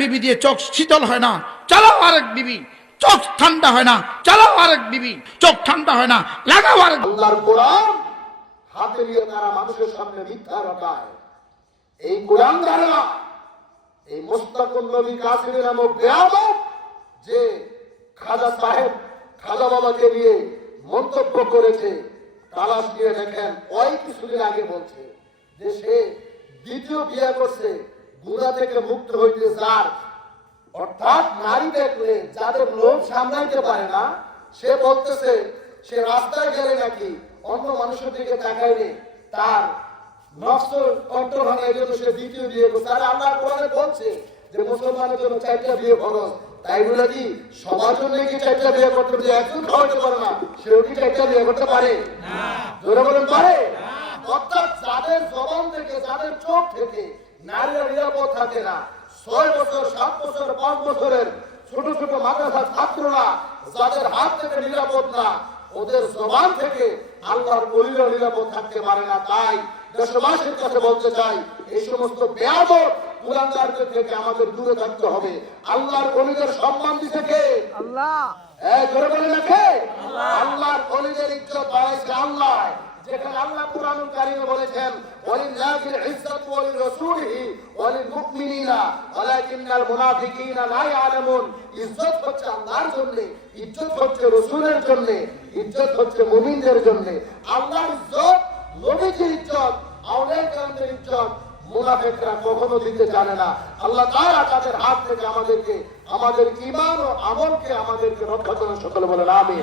বিবি দিয়ে চোখ শীতল হয় না, চালাও আরেক বিবি। চোখ ঠান্ডা হয় না, চালাও আরেক বিবি। চোখ ঠান্ডা হয় না, লাগাও আরেক আল্লাহর কোরআন হাতে নিয়ে তারা মানুষের সামনে মিথ্যা রটায়। এই কোরআন দ্বারা এই মোস্তাকুল নবী কাসির নামক বেয়াদব যে খাজা সাহেব, খাজা বাবাকে নিয়ে মন্তব্য করেছে, তালাশ দিয়ে দেখেন, ওই কিছুদিন আগে বলছে যে সে দ্বিতীয় বিয়ে করছে। গুণা থেকে মুক্ত হইতে যার। অর্থাৎ নারী দেখলে যাদের লোভ সামলাইতে পারে না সে বলতেছে সে রাস্তায় গেলে নাকি অন্য মানুষের দিকে তাকাইলে তার নষ্ট কন্ট্রোল হয় এই জন্য সে দ্বিতীয় বিয়ে করছে। আর আল্লাহ কোরআনে বলছে যে মুসলমানের জন্য চারটা বিয়ে ফরজ। তাই বলে কি সবার জন্য কি চারটা বিয়ে করতে পারে? যে একজন খাওয়াতে পারে না সেও কি চারটা বিয়ে করতে পারে? জোরে বলেন পারে? অর্থাৎ যাদের জবান থেকে যাদের চোখ থেকে নারীরা নিরাপদ থাকে না। ছয় বছর সাত বছর পাঁচ বছরের ছোট ছোট মাদ্রাসার ছাত্ররা যাদের হাত থেকে নিরাপদ না ওদের জবান থেকে আল্লাহর বলিরা নিরাপদ থাকতে পারে না। তাই দেশবাসীর কাছে বলতে চাই এই সমস্ত বেয়াদব পুরানদারদের থেকে আমাদের দূরে থাকতে হবে। আল্লাহর বলিদের সম্মান দিতে কে? আল্লাহ। এই জোরে বলে রাখে আল্লাহর অলিদের ইজ্জত বাড়াইছে আল্লাহ। যেখানে আল্লাহ বলেছেন, ওয়ালিল্লাহিল রাসূলিহি ওয়ালিল মুমিনিনা ওয়ালাকিন্নাল মুনাফিকিনা লা ইয়ালামুন। ইজ্জত হচ্ছে আল্লাহর জন্য, ইজ্জত হচ্ছে রাসূলের জন্য, ইজ্জত হচ্ছে মুমিনদের জন্য। আল্লাহর ইজ্জত ইজ্জত ইজ্জত মুনাফিকরা কখনো দিতে জানে না। আল্লাহ তাআলা তাদের হাত থেকে আমাদেরকে, আমাদের ঈমান ও আমলকে আমাদেরকে রক্ষা করেন। সকলে বলেন, আমিন।